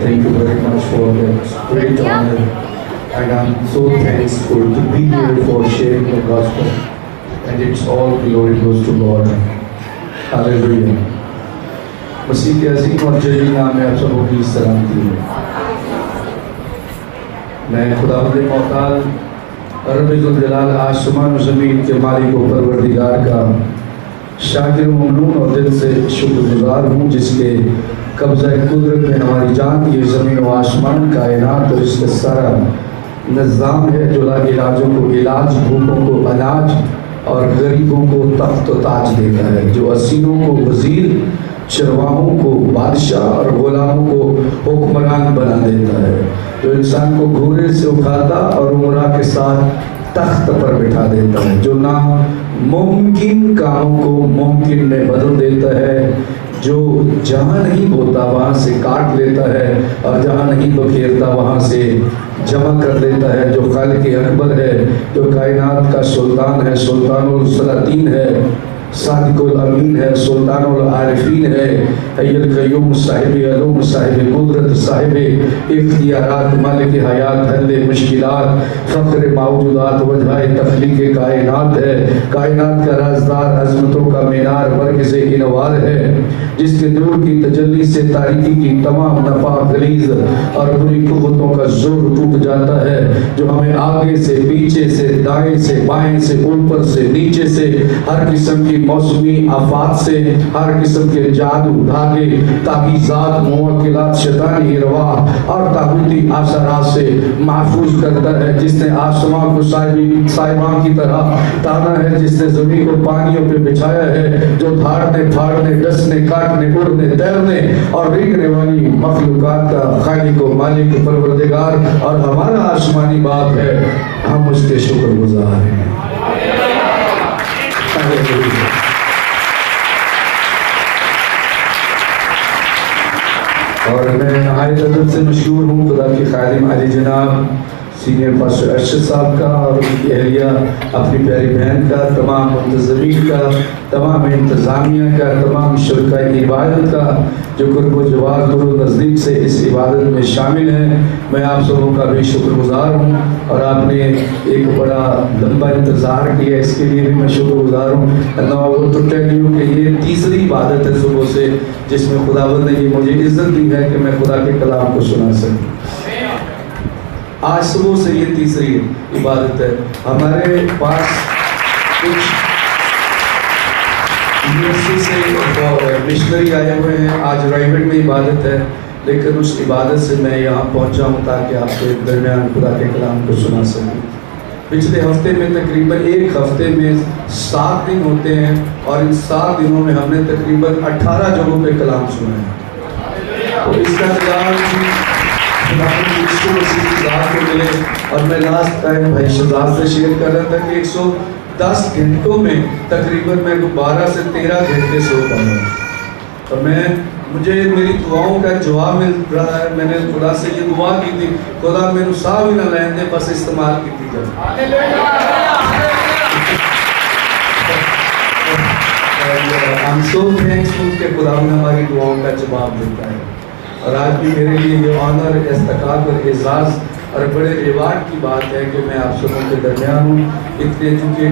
Thank you very much for that great honor. And I'm so thankful to be here for sharing the gospel. And it's all glory goes to God. Hallelujah. मसीह के अजीम और जलील नाम में आप सबों की सलामती है। मैं खुदावंद मोहताल रब्बुल जलाल आसमान और ज़मीन के मालिक व परवरदिगार का शाकिर ममनून और दिल से शुक्रगुजार हूँ, जिसके कब्ज़ा कुदरत में हमारी जान ये ज़मीन व आसमान कायनात और इसका सारा निज़ाम है, जो इलाजों को इलाज, भूखों को अनाज और गरीबों को तख्त व ताज देता है, जो असीरों को वज़ीर, चरवाहों को बादशाह और गुलामों को हुक्मरान बना देता है, जो इंसान को घोड़े से उठाता और उमरा के साथ तख्त पर बिठा देता है, जो ना मुमकिन कामों को मुमकिन में बदल देता है, जो जहाँ नहीं बोता वहाँ से काट लेता है और जहाँ नहीं बखेरता वहाँ से जमा कर लेता है, जो खालिक अकबर है, जो कायनात का सुल्तान है, सुल्तानुल सलातीन है, सादिकुल अमीन है, सुल्तानुल आरिफीन है, हय्युल क़य्यूम, साहिब अलूम, साहिब कुदरत, साहिब इख्तियारात, मालिक हयात, हल मुश्किलात, फ़ख्र मौजूदात, वजह तख्लीक़ कायनात है, कायनात का राज़दार, अज़मतों का मीनार, मरकज़ इनवार है, जिसके नूर की तजल्ली से तारीकी की तमाम नफा गलीज़ और बुरी कुव्वतों का जोर टूट जाता है, जो हमें आगे से, पीछे से, दाएं से, बाएं से, ऊपर से, नीचे से, हर किस्म की मौसमी आफात से, हर किस्म के जादू, धागे, ताबीज़ात, मुवक्किलात, शैतानी रवा और तागूती असरात से महफूज करता है, जिसने आसमां को साहिबान की तरह ताना है, जिसने ज़मीन को पानियों पे बिछाया है, जो धाड़ने, फाड़ने, डसने, काटने, उड़ने, तैरने और रेंगने वाली मखलूकात का खालिक व मालिक परवरदिगार और हमारा आसमानी बाप है, हम उसके शुक्रगुजार हैं। और मैं नहायत अदब से मशहूर हूँ खुदा के खादिम अली जनाब सीनियर पास्टर अरशद साहब का और उनकी अहलिया अपनी प्यारी बहन का, तमाम मुंतज़मीन का, तमाम इंतज़ामिया का, तमाम शुरका इबादत का, जो कुर्ब व जवार दूर नज़दीक से इस इबादत में शामिल हैं। मैं आप सबों का भी शुक्रगुजार हूँ और आपने एक बड़ा लंबा इंतज़ार किया, इसके लिए भी मैं शुक्रगुजार हूँ। नाउ टू टेल यू कि ये तीसरी इबादत है सुबह से, जिसमें खुदावंद ने ये मुझे इज़्ज़त दी है कि मैं खुदा के कलाम को सुना सकूँ। आज सुबह से ये तीसरी इबादत है। हमारे पास कुछ यूएसए से मिशनरी आए हुए हैं, आज राइवेट में इबादत है, लेकिन उस इबादत से मैं यहाँ पहुँचा हूँ ताकि आपके दरमियान खुदा के कलाम को सुना सकूँ। पिछले हफ्ते में तकरीबन एक हफ्ते में 7 दिन होते हैं और इन 7 दिनों में हमने तकरीबन 18 जगहों पे कलाम सुना है। तो इसका कलाम को मिले। और मैं लास्ट टाइम भाई शहजाद से शेयर कर रहा था कि 110 घंटों में तकरीबन मैं 12 से 13 घंटे सो पाया। तो मुझे मेरी दुआओं का जवाब मिल रहा है। मैंने खुदा से ये दुआ की थी, खुदा मेरे साह भी ना लेने दे, बस इस्तेमाल की जाए। I'm so thankful कि खुदा ने हमारी दुआओं का जवाब देता है। और आज भी मेरे लिए ये ऑनर, इस्तकाब और एजाज़ और बड़े रिवार्ड की बात है कि मैं आप सबों के दरमियान हूँ। इतने चूँकि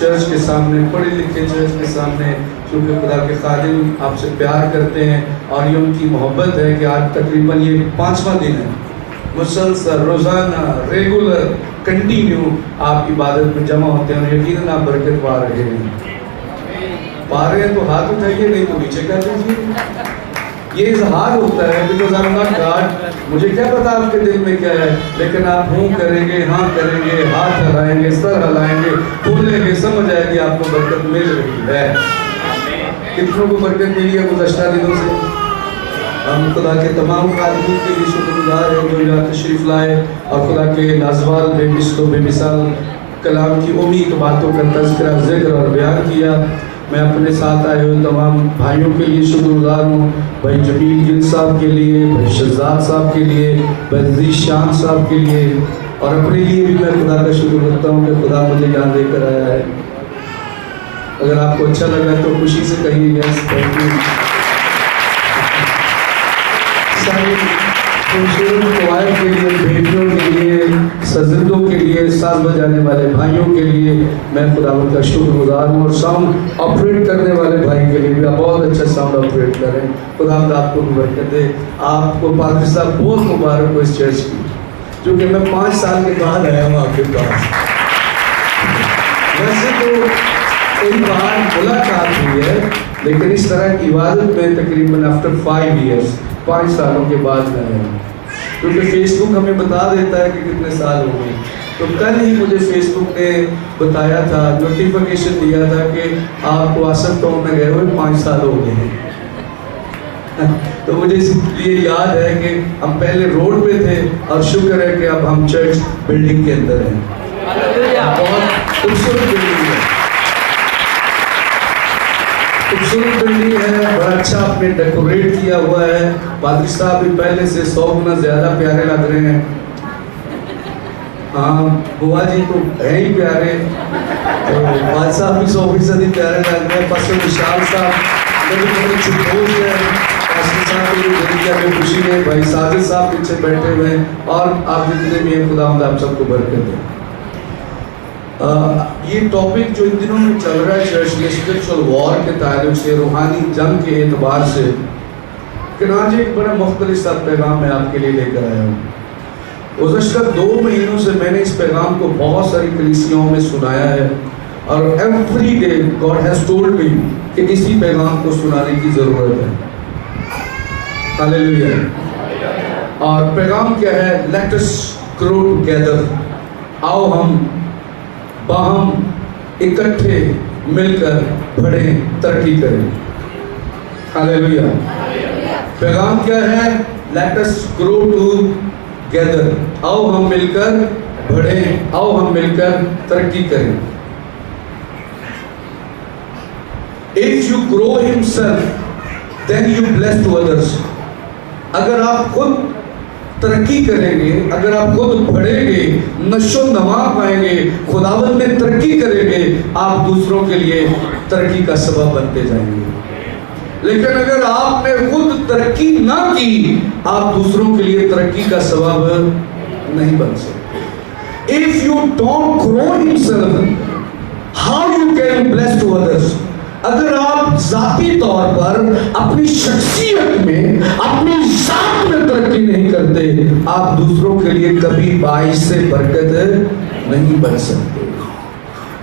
चर्च के सामने, पढ़े लिखे चर्च के सामने, क्योंकि खुदा के खादिम आपसे प्यार करते हैं और ये उनकी मोहब्बत है कि आज तकरीबन ये 5वां दिन है, मुसलसल रोज़ाना रेगुलर कंटिन्यू आप इबादत में जमा होते हैं और यकीनन आप बरकत पा रहे हैं। तो हाथ उठाइए, नहीं तो नीचे कर दीजिए। ये इजहार होता है because I am not God, मुझे क्या पता आपके दिल में क्या है, लेकिन आप हूँ करेंगे, हाँ करेंगे, हाथ हिलाएंगे, सर हिलाएंगे, बोलेंगे, समझ आएगी आपको बरकत मिल रही है। कितनों को बरकत मिली है गुज़श्ता दिनों से? हम खुदा के तमाम खादिमों के लिए शुक्रगुजार हैं जो यहाँ तशरीफ़ लाए और खुदा के नाज़वाल बेमिसाल कलाम की उम्मीद बातों का तज़किरा, ज़िक्र और बयान किया। मैं अपने साथ आए हुए तमाम भाइयों के लिए शुक्रगुजार हूँ, भाई जमील गिल साहब के लिए, भाई शहजाद साहब के लिए, भाई शाम साहब के लिए, और अपने लिए भी मैं खुदा का शुक्र करता हूँ कि खुदा मुझे यहाँ लेकर आया है। अगर आपको अच्छा लगा तो खुशी से कहिए यस, थैंक यू। क्वायर के लिए, बेटियों के लिए, सजदों के लिए, साथ बजाने वाले भाइयों के लिए मैं खुदावंद का शुक्रगुजार हूँ, और साउंड ऑपरेट करने वाले भाई के लिए भी आप बहुत अच्छा साउंड ऑपरेट करें। खुदावंद आपको बरकत दे। आपको पादरी साहब बहुत मुबारक हो इस चर्च की, जो कि मैं 5 साल के बाद आया हूँ आपके पास। वैसे तो एक बार मुलाकात हुई है, लेकिन इस तरह की इबादत में तकरीबन आफ्टर 5 ईयर्स, 5 सालों के बाद मैं आया हूँ, क्योंकि फेसबुक हमें बता देता है कि कितने साल हो गए। तो कल ही मुझे फेसबुक ने बताया था, नोटिफिकेशन दिया था कि आपको आसम टाउन में गए हुए 5 साल हो गए हैं। तो मुझे इसलिए याद है कि हम पहले रोड पे थे, और शुक्र है कि अब हम चर्च बिल्डिंग के अंदर हैं। बहुत खूबसूरत बिल्डिंग है, खूबसूरत बिल्डिंग है, बड़ा अच्छा आपने डेकोरेट किया हुआ है। पादरी साहब भी पहले से 100 गुना ज्यादा प्यारे लग रहे हैं। हाँ, बुआ जी तो है ही प्यारे, तो बादशाह साहब भी 100% ही प्यारे लग रहे हैं। पास्टर विशाल साहब मेरे बड़े चिटोस हैं, पास्टर साहब को देखकर हमें खुशी है। भाई साजिद साहब पीछे बैठे हुए हैं, और आप जितने भी हैं खुदावंद आप सबको बरकत दे। ये टॉपिक जो इन दिनों में चल रहा है चर्च में, स्पिरिचुअल वॉर के ताल्लुक से, रूहानी जंग के एतबार से, कि आज एक बड़ा मुख्तलिफ सा पैगाम मैं आपके लिए लेकर आया हूँ। गुज़श्ता 2 महीनों से मैंने इस पैगाम को बहुत सारी कलीसियाओं में सुनाया है, और every day God has told me कि इसी पैगाम को सुनाने की ज़रूरत है। हालेलुया। और पैगाम क्या है? लेट अस ग्रो टुगेदर, आओ हम बाहम इकट्ठे मिलकर बढ़े, तरक्की करें। हालेलुया। पैगाम क्या है? लेट अस ग्रो टुगेदर, आओ हम मिलकर बढ़े, आओ हम मिलकर तरक्की करें। If you grow himself then you bless to others. अगर आप खुद तरक्की करेंगे, अगर आप खुद बढ़ेंगे, नशो नमा पाएंगे, खुदावंद में तरक्की करेंगे, आप दूसरों के लिए तरक्की का सबब बनते जाएंगे। लेकिन अगर आपने खुद तरक्की ना की, आप दूसरों के लिए तरक्की का सबब नहीं बन सकते। If you don't grow himself, how you can bless to others. अगर आप जाती तौर पर अपनी शख्सियत में, अपनी जात में तरक्की नहीं करते, आप दूसरों के लिए कभी बाइस से बरकत नहीं बन सकते।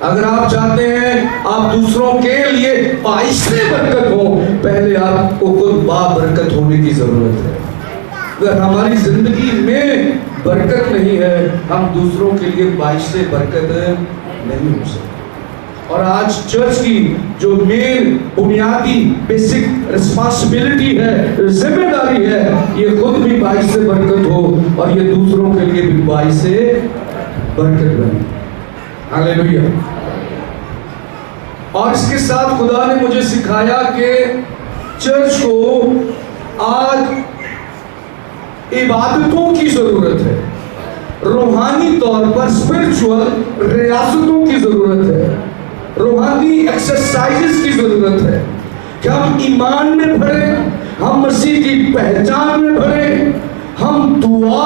अगर आप चाहते हैं आप दूसरों के लिए बाइस से बरकत हो, पहले आपको खुद बाबरकत होने की जरूरत है। अगर हमारी जिंदगी में बरकत नहीं है, हम दूसरों के लिए बाइस से बरकत नहीं हो सकते। और आज चर्च की जो मेन बुनियादी बेसिक रिस्पांसिबिलिटी है, जिम्मेदारी है, ये खुद भी बाइस से बरकत हो, और ये दूसरों के लिए भी बाइस से बरकत बने। हालेलुया। और इसके साथ खुदा ने मुझे सिखाया कि चर्च को आज इबादतों की जरूरत है, रूहानी तौर पर स्पिरिचुअल रियासतों की जरूरत है, रूहानी एक्सरसाइजेस की जरूरत है कि हम ईमान में बढ़े, हम मसीह की पहचान में बढ़े, हम दुआ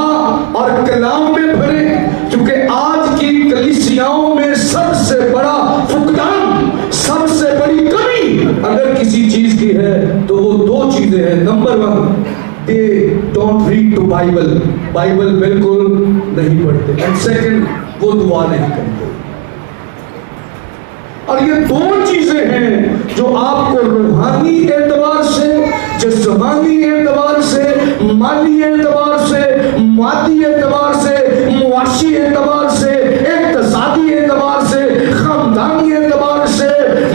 और कलाम में बढ़े। क्योंकि आज की कलीसियाओं में सबसे बड़ा फुकदान, सबसे बड़ी कमी अगर किसी चीज की है तो वो 2 चीजें हैं। Number 1, they don't read to Bible, Bible बिल्कुल नहीं पढ़ते, एंड सेकंड, वो दुआ नहीं करते। और ये 2 चीजें हैं जो आपको रूहानी एतबार से, जिस्मानी एतबार से, माली एतबार से, मादी एतबार से, मुआशी एतबार से, इक्तिसादी एतबार से, खानदानी एतबार से,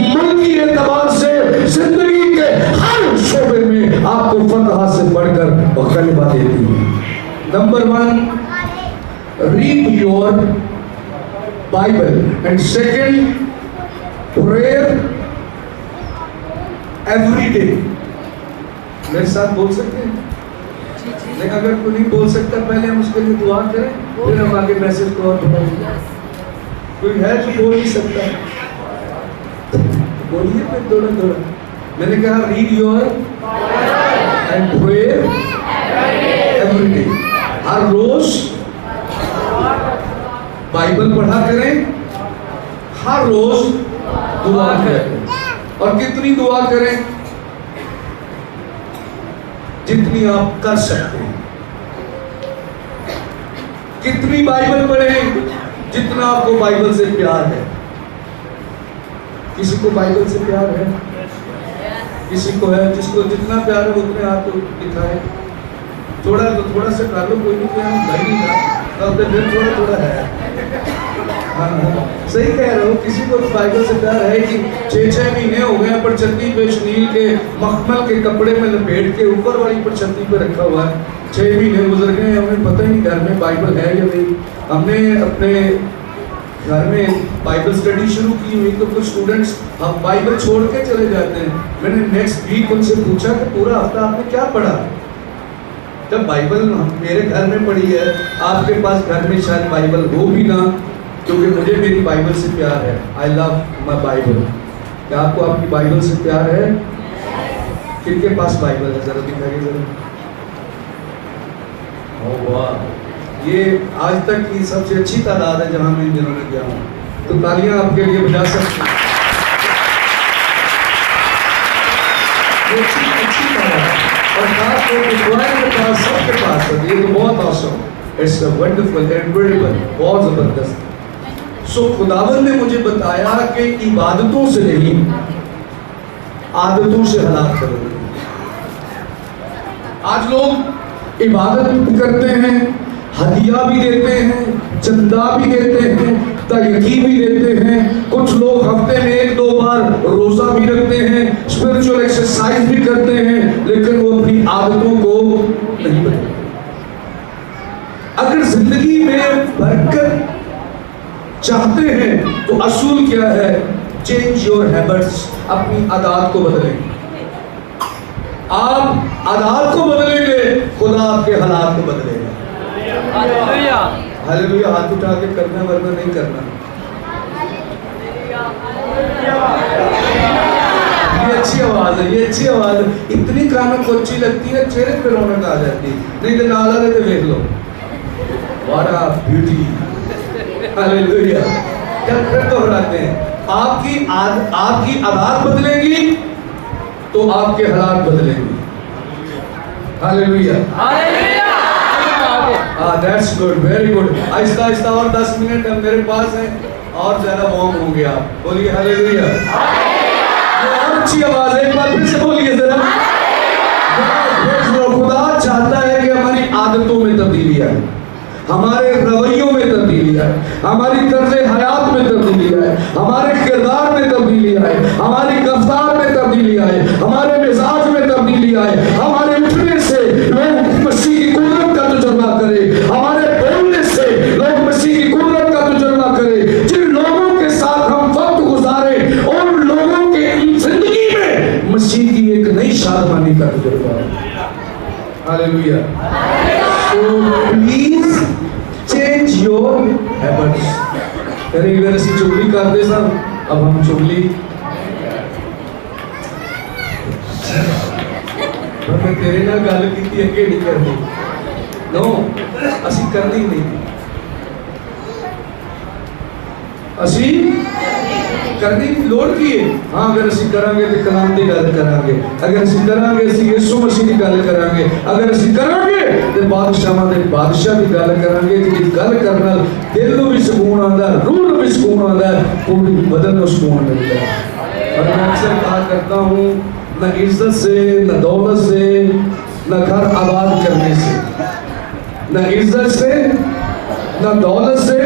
मुल्की एतबार से, जिंदगी के हर शोबे में आपको फतह से बढ़कर गलबा देती है। Number 1, read your Bible, and second, prayer every day. मेरे साथ बोल सकते हैं? लेकिन अगर कोई नहीं बोल सकता, पहले हम उसके लिए दुआ करें, फिर हम आगे मैसेज को और बढ़ाएंगे। कोई है जो बोल नहीं सकता? बोलिए फिर थोड़ा थोड़ा। मैंने कहा read your and pray every day. हर रोज बाइबल पढ़ा करें, हर रोज दुआ करें। और कितनी दुआ करें? जितनी आप कर सकते हैं। कितनी बाइबल पढ़ें? जितना आपको बाइबल से प्यार है। किसी को बाइबल से प्यार है? किसी को है? जिसको जितना प्यार है उतने हाथ तो दिखाए। थोड़ा तो थोड़ा से कर लो, कोई नहीं प्यार नहीं था तो फिर थोड़ा थोड़ा है। हाँ, सही कह रहे हो। किसी को बाइबल से प्यार है कि 6-6 महीने हो गए पर छत्ती पे शनील के मखमल के कपड़े में लपेट के ऊपर वाली पर छत्ती पे रखा हुआ है। 6 महीने गुजर गए, हमें पता ही नहीं घर में बाइबल है या नहीं। हमने अपने घर में बाइबल स्टडी शुरू की हुई तो कुछ स्टूडेंट्स अब बाइबल छोड़ के चले जाते हैं। मैंने नेक्स्ट वीक उनसे पूछा कि पूरा हफ्ता आपने क्या पढ़ा? जब बाइबल मेरे घर में पढ़ी है, आपके पास घर में शायद बाइबल हो भी ना, क्योंकि मुझे मेरी बाइबल से प्यार है। I love my Bible. क्या आपको आपकी बाइबल से प्यार है? किनके पास बाइबल है? जरा दिखाइए जरा। ओह वाह, ये आज तक की सबसे अच्छी तादाद है जहां मैं इन दिनों में गया हूँ। तो तालियां आपके लिए बजा सकते हैं। अच्छी तादाद और खास तौर पे के पास, सबके पास है। ये तो बहुत awesome, it's a wonderful, incredible, बहुत जबरदस्त। सो खुदावन ने मुझे बताया कि इबादतों से नहीं, आदतों से हलाक करोगे। आज लोग इबादत करते हैं, हदिया भी देते हैं, चंदा भी देते हैं, तयकी भी देते हैं। कुछ लोग हफ्ते में 1-2 बार रोजा भी रखते हैं, स्पिरिचुअल एक्सरसाइज भी करते हैं, लेकिन वो अपनी आदतों को नहीं बदलते। अगर जिंदगी में बरकत चाहते हैं तो असूल क्या है? Change your habits. अपनी आदत को बदलें। आप आदत को बदलेंगे, खुदा आपके हालात को बदलेगा। Hallelujah, hallelujah. हाथ उठा के करना, वरना नहीं करना। ये अच्छी आवाज है, ये अच्छी आवाज है। इतनी कानों को अच्छी लगती है, चेहरे पे रौनक आ जाती है। नहीं तो नाला देते देख लो, व्हाट अ ब्यूटी। हालेलुया। क्या फिर दोहराते हैं? आपकी आदत बदलेगी तो आपके हालात बदलेंगे। Hallelujah, hallelujah. That's good, very good. Aahista Aahista और 10 मिनट अब मेरे पास है, और ज्यादा वार्म हो गया। बोलिए हालेलुया। और अच्छी आवाज है, एक बार फिर से बोलिए जरा। खुदा चाहता है कि हमारी आदतों में तब्दीली आए, हमारे रवैयों में तब्दीली आए, हमारी तर्ज हयात में तब्दीली आए, हमारे किरदार में तब्दीली आए, हमारी रफ्तार में तब्दीली आए, हमारे मिजाज में तब्दीली आए, हमारे उठने से लोग मसीह की कुदरत का तजुर्बा करें, हमारे बोलने से लोग मसीह की कुदरत का तजुर्बा करें। जिन लोगों के साथ हम वक्त गुजारे उन लोगों के जिंदगी में मसीह की एक नई शादमानी का तजुर्बा है। Hallelujah. So please change your habits। एक बार ऐसी चुगली करते साहब, अब हम चुगली मैं तेरे नाल गल कीती अगे नहीं करनी। नो, असी करनी नहीं, असी करनी लोड़ की है। हाँ, अगर असी करांगे तो कलाम की गल करांगे, अगर असी करांगे असी यीशु मसीह की गल करांगे, अगर असी करांगे तो बादशाहां दे बादशाह की गल करांगे। जिहड़ी गल करन नाल दिल नूं भी सुकून आंदा, रूह नूं भी सुकून आंदा, पूरी बदन नूं सुकून मिलदा है। और मैं अक्सर कहा करता हूँ, न इज्जत से, न दौलत से, न घर आबाद करने से, न इज्जत से, न दौलत से,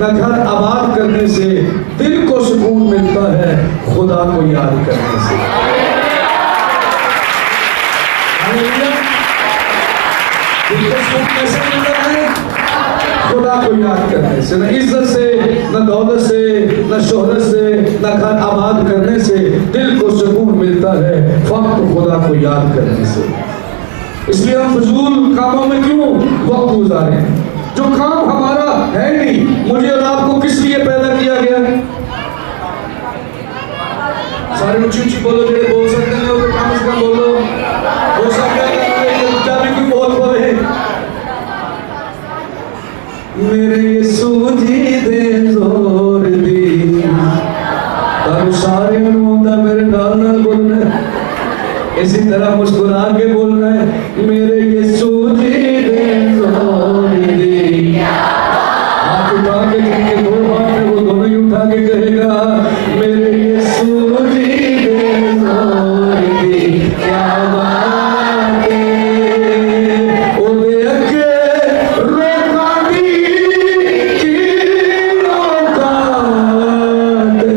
न घर आबाद करने से दिल को सुकून मिलता है, खुदा को याद करने से। दिल को सुकून कैसे मिलता है? खुदा को याद करने से। न इज्जत से, न दौलत से, न शोहरत से, न घर आबाद करने से दिल को सुकून मिलता है, फक्त खुदा को याद करने से। इसलिए हम फजूल कामों में क्यों वक्त गुजारें? जो काम हमारा है नहीं। मुझे और आपको किस लिए पैदा किया गया है? सारे ऊंची ऊंची बोलो, जो बोल सकते हैं वो कम से कम बोलो। हो सकता है भी कोई बोले मेरे यीशु जी दे जोर दी, तारू सारे अनुमोदा मेरे नाल नाल बोलना है, इसी तरह मुस्कुरा के बोलना है, मेरे यीशु जी दे जोर दी। हाथ उठा के जिनके दो हाथ है वो दोनों ही उठा के कहेगा, मेरे यीशु जी दे जोर दी, क्या बात है। ओ दे अगे रोका दी की रोका दे,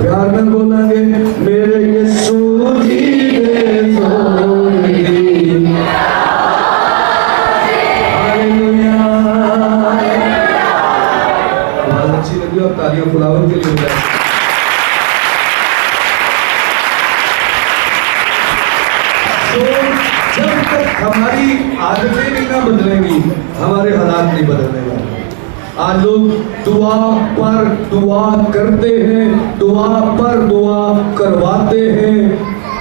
प्यार में बोलेंगे, मेरे यीशु जी दे जोर दी। हालेलुया। आवाज अच्छी लगी और तालियां खुदावंद के लिए हो जाए। तो जब तक हमारी आदतें नहीं ना बदलेंगी, हमारे हालात नहीं बदलने वाले। आज लोग दुआ पर दुआ करते हैं, दुआ पर दुआ करवाते हैं,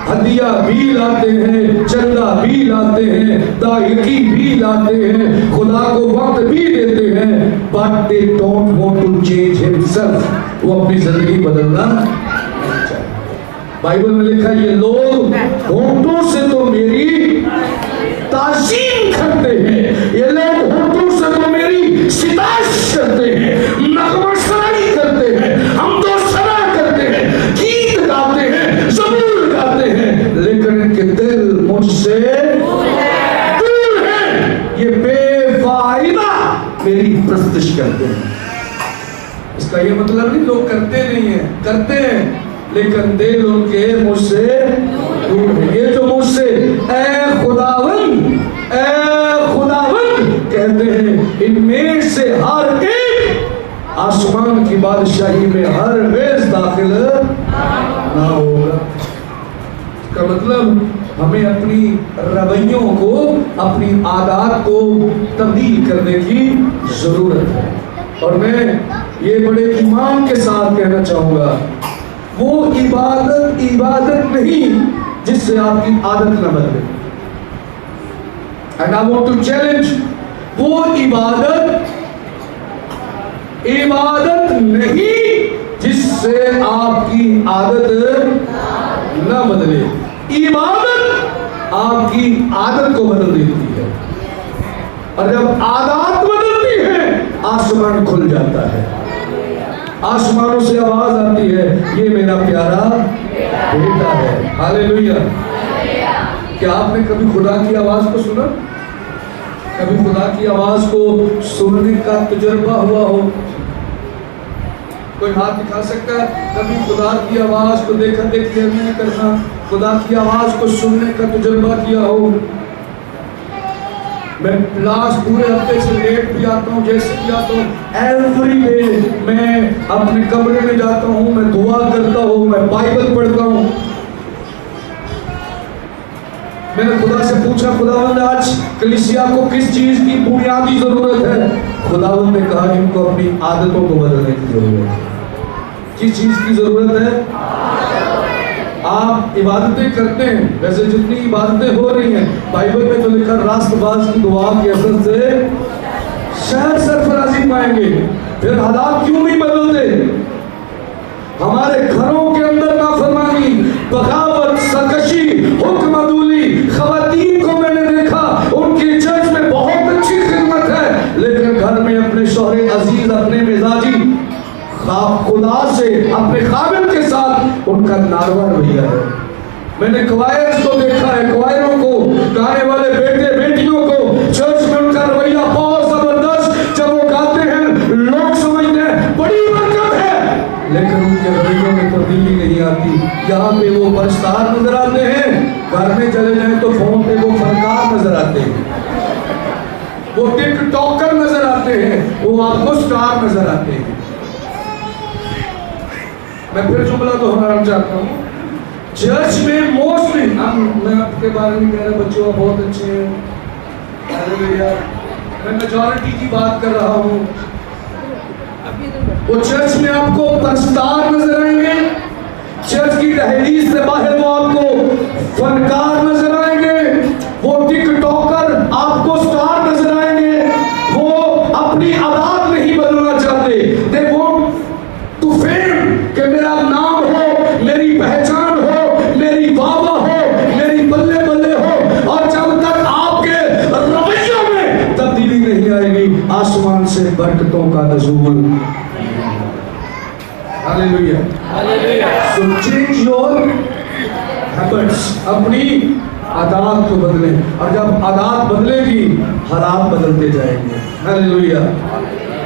हदिया भी लाते हैं, चंदा भी लाते हैं, दायकी भी लाते हैं, खुदा को वक्त भी देते हैं, but they don't want to change himself। वो अपनी जिंदगी बदलना नहीं चाहते। बाइबल में लिखा है, ये लोग होंठों से तो मेरी ताज़ीम करते हैं, ये लोग होंठों से तो मेरी सितारिश करते हैं, नगमशराई करते हैं, हमदोसना करते हैं, गीत गाते हैं, ज़बूर गाते हैं, लेकिन इनके दिल मुझसे दूर हैं। ये बेफायदा मेरी प्रस्तुति करते हैं। इसका ये मतलब नहीं लोग करते नहीं हैं, करते हैं, लेकिन दिल उनके मुझसे दूर है। ये जो मुझसे ऐ खुदावंद कहते हैं, इनमें से हर एक आसमान की बादशाही में हर वेज दाखिल ना होगा। इसका मतलब हमें अपनी रवैयों को, अपनी आदत को तब्दील करने की जरूरत है। और मैं ये बड़े ईमान के साथ कहना चाहूंगा, वो इबादत नहीं जिससे आपकी आदत न बदले। And I want to challenge, वो इबादत नहीं जिससे आपकी आदत न बदले। इबादत आपकी आदत को बदल देती है, और जब आदत बदलती है आसमान खुल जाता है, आसमानों से आवाज आती है, ये मेरा प्यारा बेटा है। हालेलुया। क्या आपने कभी खुदा की आवाज को सुना? कभी खुदा की आवाज को सुनने का तजुर्बा हुआ हो? कोई हाथ दिखा सकता है? कभी खुदा की आवाज को देखा देखी नहीं करना, खुदा की आवाज को सुनने का तजुर्बा किया हो? मैं लास्ट पूरे हफ्ते से लेट भी आता हूँ, जैसे भी आता हूँ, एवरी डे मैं अपने कमरे में जाता हूँ, मैं दुआ करता हूँ, मैं बाइबल पढ़ता हूँ। मैंने खुदा से पूछा, खुदावंद आज कलीसिया को किस चीज की बुनियादी जरूरत है? खुदावंद ने कहा, इनको अपनी आदतों को बदलने की जरूरत है। किस चीज की जरूरत है? आप इबादतें करते हैं, वैसे जितनी इबादतें हो रही हैं, बाइबल में तो लिखा, रास्तबाज की दुआ के असर से शहर सरफराजी पाएंगे। फिर हालात क्यों नहीं बदलते? हमारे घरों के अंदर नाफरमानी, बगावत, सरकशी, हुक्मदूली, खवातीन को मैंने देखा, उनकी चर्च में बहुत अच्छी खिदमत है, लेकिन घर में अपने शौहरे अजीज, अपने मिजाजी खुदा से, अपने काबिल के साथ उनका नारवा रवैया है। मैंने क्वायर्स को देखा है, क्वायरों को, गाने वाले बेटे बेटियों को, चर्च में उनका रवैया बहुत जबरदस्त। जब वो गाते हैं लोग समझते हैं बड़ी बरकत है, लेकिन उनके रवैयों में तब्दीली नहीं आती। यहाँ पे वो बरस्तार नजर आते हैं, घर में चले जाए तो फोन पे वो फनकार नजर आते हैं, वो टिकटॉकर नजर आते हैं, वो आपको स्टार नजर आते हैं। मैं फिर जुमला दोहराना चाहता हूँ, चर्च में मोस्टली, मैं आपके बारे में कह रहा, बच्चों बहुत अच्छे हैं, मैं मेजॉरिटी की बात कर रहा हूँ। वो चर्च में आपको परस्तार नजर आएंगे, चर्च की दहलीज से बाहर वो आपको फनकार नजर आएंगे, वो टिकटॉकर आपको स्टार नजर आएंगे। वो अपनी आदत नहीं बदलना चाहते। दे वांट टू फेम, कि मेरा नाम हो, मेरी पहचान हो, मेरी वाहवा हो, मेरी बल्ले बल्ले हो। और जब तक आपके रवैयों में तब्दीली नहीं आएगी, आसमान से बरकतों का नज़ूल। Hallelujah, hallelujah. So change your habits, अपनी आदत को बदलें, और जब आदत बदलेगी हालात बदलते जाएंगे। हालेलुया।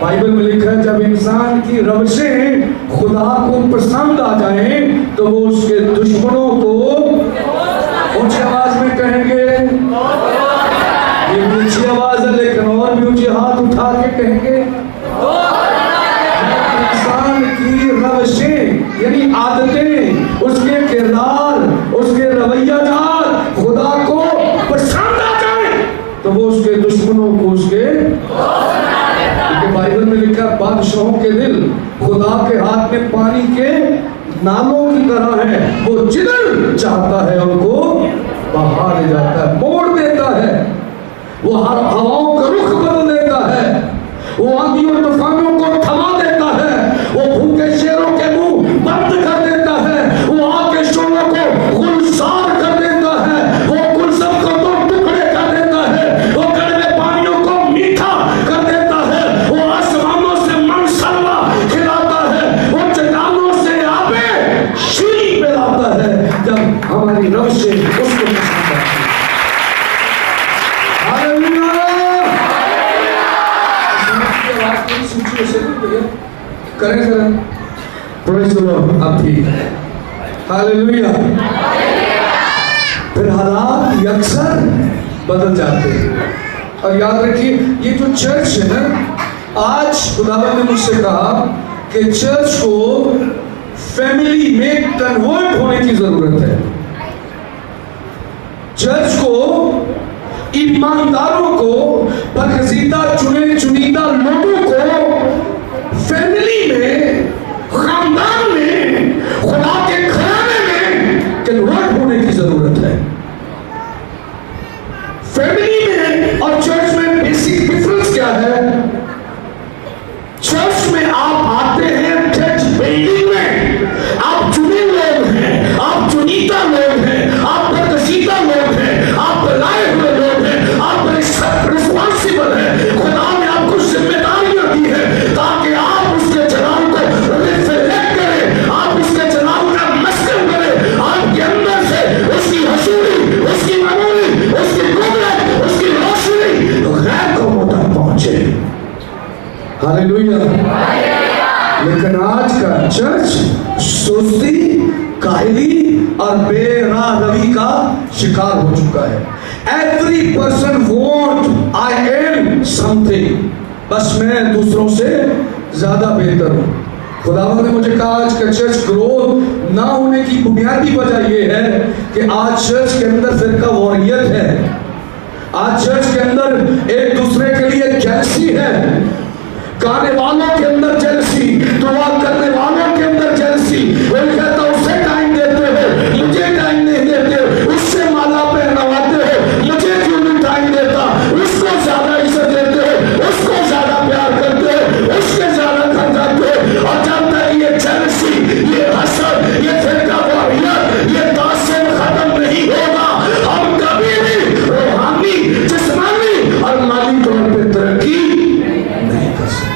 बाइबल में लिखा है जब इंसान की रवशें खुदा को पसंद आ जाएं तो वो उसके दुश्मनों को ऊंची आवाज में कहेंगे। ये ऊंची आवाज है, लेकिन और भी ऊंचे हाथ उठा के कहेंगे। इंसान की रवशें यानी आदतें, उसके किरदार, उसके रवैया जात खुदा को पसंद आ जाए तो वो उसके दुश्मनों को उसके, बाइबल में लिखा बादशाहों के दिल खुदा के हाथ में पानी के नालों की तरह है, वो जिधर चाहता है उनको बहा ले जाता है, मोड़ देता है, वो हर हवाओं का रुख बदल देता है, वो आंधियों तूफानों को थमा देता है, वो भूखे शेरों के मुंह बंद कर देता है, वो आग के शोलों को गुलजार कर देता है, वो गुलशन को दो टुकड़े कर देता है, वो कड़वे पानियों को मीठा कर देता है, वो आसमानों से मनसलवा खिलाता है, वो चट्टानों से आबे शीरी पिलाता है जब हमारी रवशें उसको पसंद आती है। हालेलुया। करें करें प्रेज़ द लॉर्ड। आप ठीक है। हालेलुया। फिर हालात अक्सर बदल जाते हैं। और याद रखिए ये जो चर्च है ना, आज खुदावंद ने मुझसे कहा कि चर्च को फैमिली में कन्वर्ट होने की जरूरत है। चर्च को ईमानदारों को, बरगज़ीदा चुने चुनीदा लोगों को फैमिली में, खानदान में, खुदा के घराने में कन्वर्ट होने की जरूरत है। फैमिली में और चर्च में बेसिक डिफरेंस क्या है? चर्च में आप आते हैं चर्च बिल्डिंग में, आप चुने लोग हैं, आप चुनीदा लोग हैं, आप बरगज़ीदा लोग हैं, आप बुलाए हुए लोग हैं, आप रिस्पॉन्सिबल हैं। खुदा ने आपको जिम्मेदारियां दी है ताकि आप उसके जलाल को रिफ्लेक्ट करें, आप उसके जलाल का मस्कन करें, आपके अंदर से उसकी हसूरी, उसकी मामूली, उसकी कुदरत, उसकी रोशनी गैर कौमों तक पहुंचे। हालेलुया। लेकिन आज का चर्च सुस्ती, काहली और बेराह रवि का शिकार हो चुका है। Every person want I am something, बस मैं दूसरों से ज्यादा बेहतर हूं। खुदावंद ने मुझे कहा आज का चर्च ग्रोथ ना होने की बुनियादी वजह यह है कि आज चर्च के अंदर फिरका वारियत है, आज चर्च के अंदर एक दूसरे के लिए जेलसी है, गाने वालों के अंदर जेलसी, दुआ करने वालों के अंदर जेलसी। वो कहता उसे टाइम देते हो, मुझे टाइम नहीं देते, उससे माला पहनवाते हो, मुझे क्यों नहीं टाइम देता, उसको ज्यादा इज्जत देते हो, उसको ज्यादा प्यार करते हो, उसके ज्यादा घर जाते हो। और जब तक ये जेलसी, ये हसद, ये फिरका वारियत, ये तासुब खत्म नहीं होगा, हम कभी भी रूहानी, जिस्मानी और माली तौर पे तरक्की नहीं कर सकते।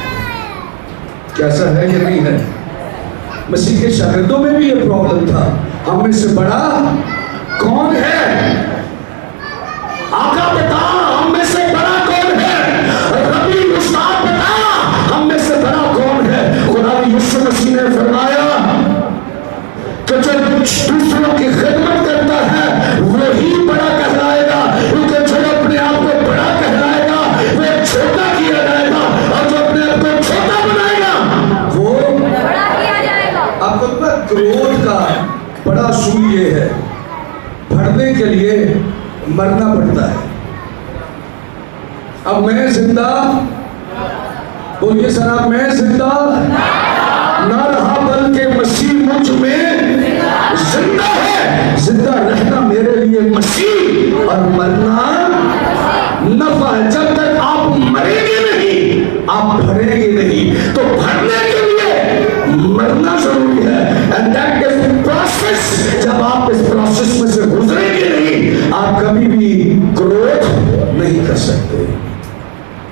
कैसा है या नहीं है? मसीह के शागिर्दों में भी ये प्रॉब्लम था, हम में से बड़ा कौन है? आका बता, हम में से बड़ा कौन है? रबी उस्ताद बता, हम में से बड़ा कौन है? खुदा यीशु मसीह ने फरमाया कि जो दूसरों की खिदमत करता है वही बड़ा कहलाएगा, क्योंकि जो अपने आप को बड़ा कहलाएगा वो छोटा किया जाएगा, और जो अपने आप को छोटा बनाएगा वो बड़ा किया जाएगा। आपको पता क्रोध का बड़ा असूल ये है, बढ़ने के लिए मरना पड़ता है। अब मैं जिंदा, बोलिए सर, मैं जिंदा ना रहा, बल्कि मसीह मुझ में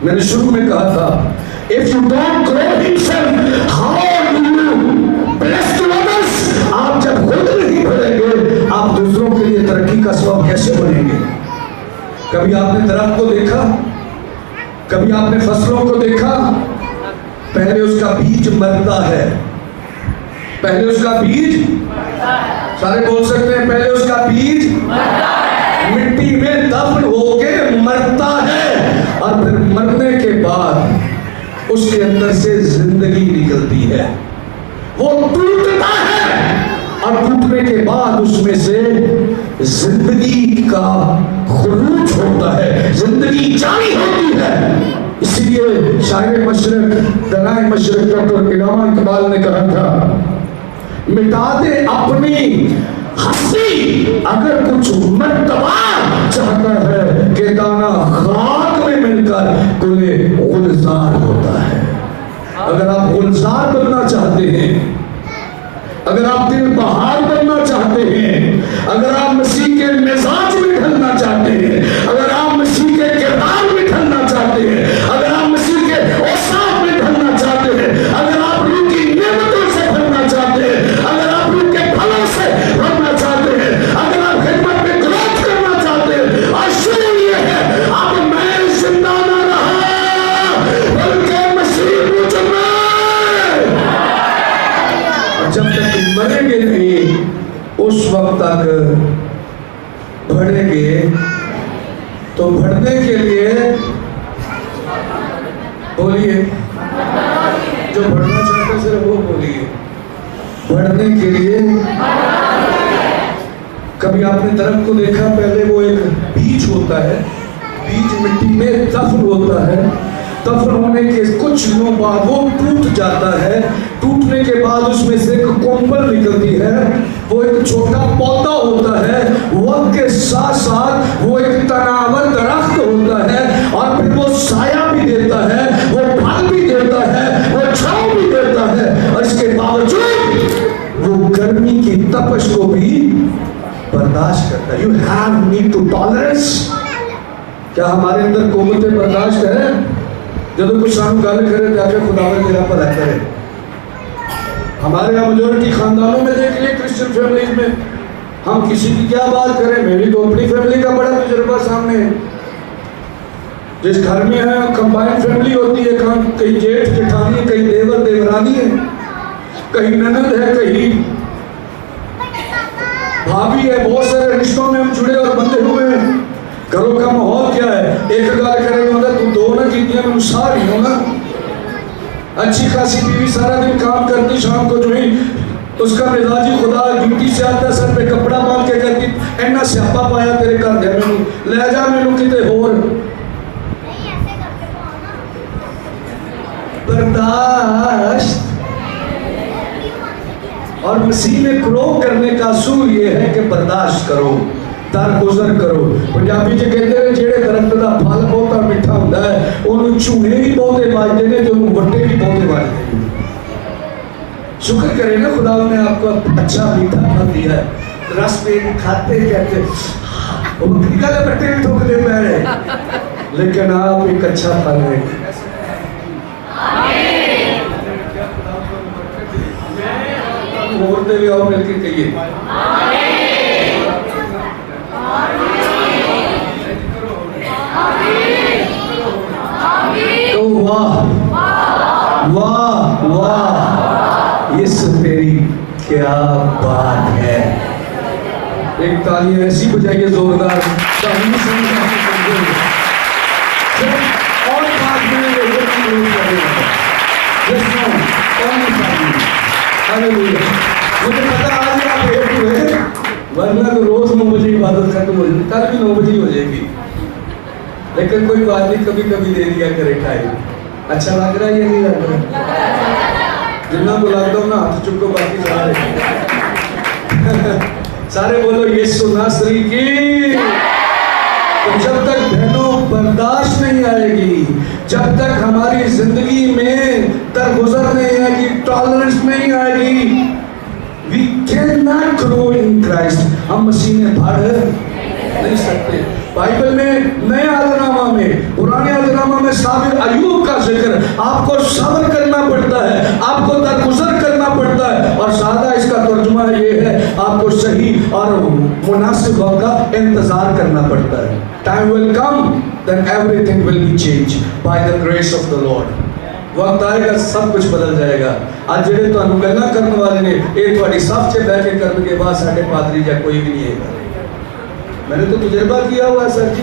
मैंने शुरू में कहा था, if you don't grow himself how do you bless to others. आप जब खुद नहीं बढ़ेंगे, आप दूसरों के लिए तरक्की का सबब कैसे बनेंगे? कभी आपने दरख्त को देखा? कभी आपने फसलों को देखा? पहले उसका बीज मरता है, पहले उसका बीज, सारे बोल सकते हैं, पहले उसका बीज मिट्टी में दफन होके मरता है और फिर मरने के बाद उसके अंदर से जिंदगी निकलती है। वो टूटता है और टूटने के बाद उसमें से जिंदगी का खुरूज होता है, जिंदगी जारी होती है। इसलिए शायर मशरक, दनाए मशरक डॉक्टर इलामा इकबाल ने कहा था, मिटा दे अपनी हंसी अगर कुछ मर्तबा चाहता है कि दाना खाक में मिलकर गुले गुलजार होता है। अगर आप गुलजार बनना चाहते हैं, अगर आप दिल बहार बनना चाहते हैं, अगर आप मसीह के मिजाज में ढलना चाहते हैं, अगर आप मसीह के किरदार में ढलना चाहते हैं, अगर आप मसीह के औसाफ में ढलना चाहते हैं, अगर आप रूह की नेमतों से भरना चाहते हैं, अगर आप रूह के फलों से भरना चाहते हैं, अगर आप खिदमत में ग्रोथ करना चाहते हैं, आशुर ये है, अब मैं जिंदा ना रहा बल्कि मसीह मुझ में। जब तक मरेंगे नहीं उस वक्त तक बढ़ेंगे। तो बढ़ने के लिए बोलिए, जो बढ़ना चाहते सिर्फ वो बोलिए, बढ़ने के लिए। कभी आपने दरख्त को देखा? पहले वो एक बीज होता है, बीज मिट्टी में दफन होता है, दफन होने के कुछ दिनों बाद वो टूट जाता है, टूटने के बाद उसमें से एक कोंपल निकलती है, वो एक छोटा पौधा होता है, वक्त के साथ साथ वो एक तनावर दरख्त होता है और फिर वो साया भी देता है, वो फल भी देता है, वो छांव भी देता है और इसके बावजूद वो गर्मी की तपश को भी बर्दाश्त करता है। You have need to tolerance. क्या हमारे अंदर कोमते बर्दाश्त है? जब कुछ सानू गल करे जाके खुदावन तेरा भला करे। हमारे यहाँ मेजोरिटी खानदानों में देख लिए, क्रिश्चियन फैमिलीज में, हम किसी की क्या बात करें, मेरी तो अपनी फैमिली का बड़ा तजुर्बा सामने है। जिस घर में है कंबाइंड फैमिली होती है, कहीं जेठ जेठानी, कहीं देवर देवरानी है, कहीं ननद है, कहीं भाभी है, बहुत सारे रिश्तों में हम जुड़े और बंधे हुए हैं। घरों का माहौल क्या है? एक गल करेंगे मतलब तू दो ना कीतियां मैं सारी हो ना। अच्छी खासी बीवी सारा दिन काम करती, शाम को जो ही उसका मिजाजी खुदा ड्यूटी से आता, सर पे कपड़ा बांध के कहती इन्ना स्यापा पाया तेरे घर दे, मैनू ले जा मैनू किते होर। बर्दाश्त। और मसीह में ग्रो करने का असूल ये है कि बर्दाश्त करो, दरगुजर करो। पंजाबी च कहते हैं जेड़े दरख्त का फल बहुत मिठा होता है उन्होंने झूने भी बहुते बजते हैं, तो वट्टे भी बहुते बजते हैं। शुक्र करे ना खुदा ने आपको अच्छा मीठा फल दिया है, रस पे खाते कहते वो निकाले बट्टे भी ठोकते पहले, लेकिन आप एक अच्छा फल है। और दे भी आओ मिलकर कहिए तो वाह वाह वाह, इस तेरी क्या बात है। एक ताली ऐसी बजाइए जोरदार। और बात मुझे पता आज आप लेट हुए, वरना तो रोज 9 बजे इबादत खत्म हो जाती, कल भी 9 बजे हो जाएगी, लेकिन कोई बात नहीं, कभी कभी दे दिया करे टाइम। अच्छा लग रहा है या नहीं लग रहा? जिन्ना को लगता हूँ ना हाथ चुको, बाकी सारे बोलो यीशु नासरी की। तो जब तक बहनों बर्दाश्त नहीं आएगी, जब तक हमारी जिंदगी में दरगुजर नहीं आएगी, टॉलरेंस नहीं आएगी, we cannot grow in Christ। हम मसीह में बढ़ नहीं सकते। बाइबल में नए अहदनामा में, पुराने अहदनामा में साबिर अय्यूब का जिक्र। आपको सब्र करना पड़ता है, आपको दरगुजर करना पड़ता है, और सादा इसका तर्जुमा ये है आपको सही और मुनासिब वक्त का इंतजार करना पड़ता है। Time will come, then everything will be change by the grace of the Lord. वक्त आएगा सब कुछ बदल जाएगा। आज जेडे तुहानू गल्लां करने वाले ने ये तुहाडी साफ से बैठ के करने के बाद साडे पादरी या कोई भी नहीं है। मैंने तो तजुर्बा किया हुआ है सर जी।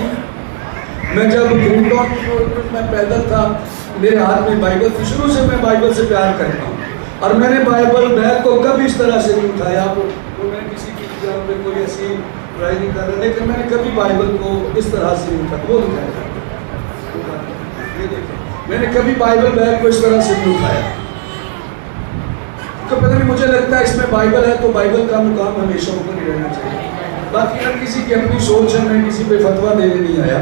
मैं जब ग्रीन टाउन में पैदल था, मेरे हाथ में बाइबल थी। शुरू से मैं बाइबल से प्यार करता हूँ, और मैंने बाइबल बैग को कभी इस तरह से नहीं उठाया। तो मैं किसी की पे कोई ऐसी ट्राई नहीं कर रहा, लेकिन मैंने कभी बाइबल को इस तरह से नहीं उठाया। वो उठाया, ये देखिए, मैंने कभी बाइबल बैग को इस तरह से नहीं उठाया। तो पता नहीं, मुझे लगता है इसमें बाइबल है तो बाइबल का मुकाम हमेशा ऊपर ही रहना चाहिए। बाकी हर किसी की अपनी सोच है, मैं किसी पे फतवा देने नहीं आया।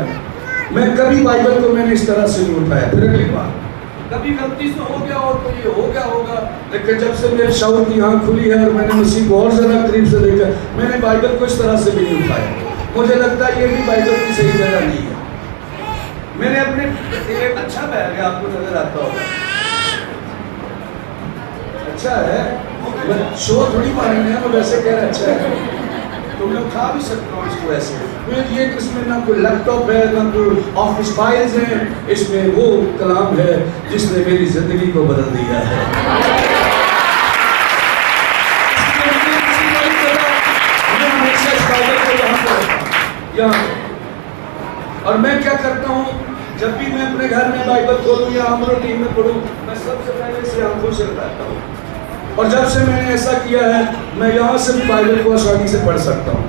मैं कभी बाइबल को मैंने इस तरह से नहीं उठाया। फिर अगली बार कभी गलती से हो गया हो तो ये हो गया होगा, लेकिन जब से मेरे शऊर की आँख खुली है और मैंने मसीह को और ज़्यादा करीब से देखा, मैंने बाइबल को इस तरह से भी नहीं उठाया। मुझे लगता है ये भी बाइबल की सही जगह नहीं है। मैंने अपने एक अच्छा बैग है, आपको नजर आता होगा, अच्छा है, शो थोड़ी मारेंगे, मैं वैसे कह रहा अच्छा है, तो मैं उठा भी सकता हूँ इसको ऐसे। ये इसमें ना कोई लैपटॉप है, ना कोई ऑफिस फाइल्स हैं, इसमें वो कलाम है जिसने मेरी जिंदगी को बदल दिया है। यहाँ और मैं क्या करता हूँ, जब भी मैं अपने घर में बाइबल खोलूँ या हम रूटीन में पढ़ूँ, मैं सबसे पहले इसे आंखों से लगाता हूँ। और जब से मैंने ऐसा किया है, मैं यहाँ से भी बाइबल को आसानी से पढ़ सकता हूँ।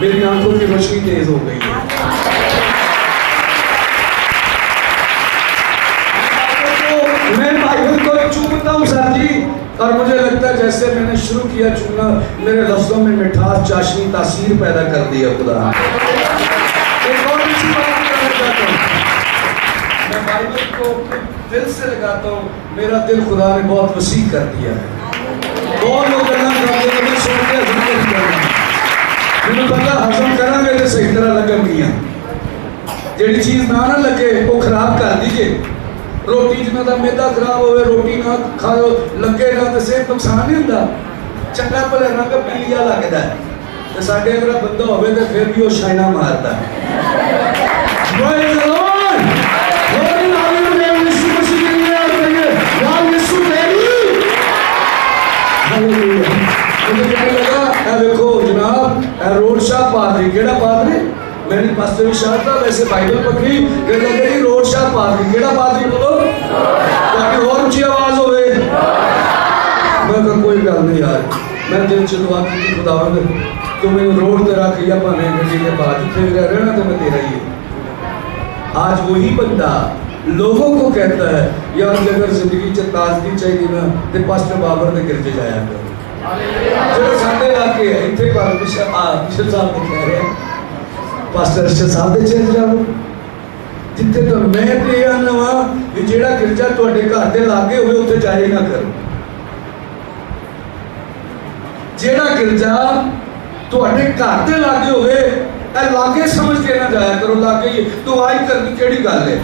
मेरी आंखों की रोशनी तेज हो गई है। तो मैं बाइबल को चूमता हूँ सर जी, और मुझे लगता है जैसे मैंने शुरू किया चूमना, मेरे लफ्जों में मिठास, चाशनी, तासीर पैदा कर दिया खुदा। एक और अच्छी बात करना चाहता हूँ, मैं बाइबल को दिल से लगाता हूँ। मेरा दिल खुदा ने बहुत वसी कर दिया है। बहुत लोग गल्लां करते हैं, मैं सोच के हजम नहीं करना, मैंने पता हजम करांगे तो सही तरह लगेगी। जेड़ी चीज ना लगे वो खराब कर दीजिए। रोटी जिन्हों का मैदा खराब हो, रोटी ना खाओ, लगे ना तो सेहत नुकसान नहीं होता। चंगा भले रंग पीलिया लगता है, तो साढ़े अगर बंदा हो तो फिर भी वो शाइना मारता है। रोड शाह पादरी, केड़ा पादरी? मैंने पास्टर शाह था, वैसे बाइबल पकड़ी, कहता कि रोड शाह पादरी, केड़ा पादरी बोलो? ताकि और ऊंची आवाज होवे। मैं कहा कोई गल नहीं यार, मैं दिल च दुआ की खुदावंद तू मैंने रोड ते रख या भावे गड्डी के बाद जिथे भी रहना तो मैं तेरा ही है। आज वही बंदा लोगों को कहता है यार अगर जिंदगी च ताजगी चाहिए ना तो पास्टर बाबर के गिरजे जाया करो। जो साडे इलाके है इत्थे पर बिशप साहब ने कह रहे पास्टर अर्शद साहब दे चल जाओ, जिथे तो मैं ते आना वा कि जेड़ा गिरजा तुहाडे घर दे लागे होवे उत्थे जाए ना करो। जेड़ा गिरजा तुहाडे घर दे लागे होवे ए लागे समझ के ना जाया करो। लागे ही तो आई करनी केड़ी गल है?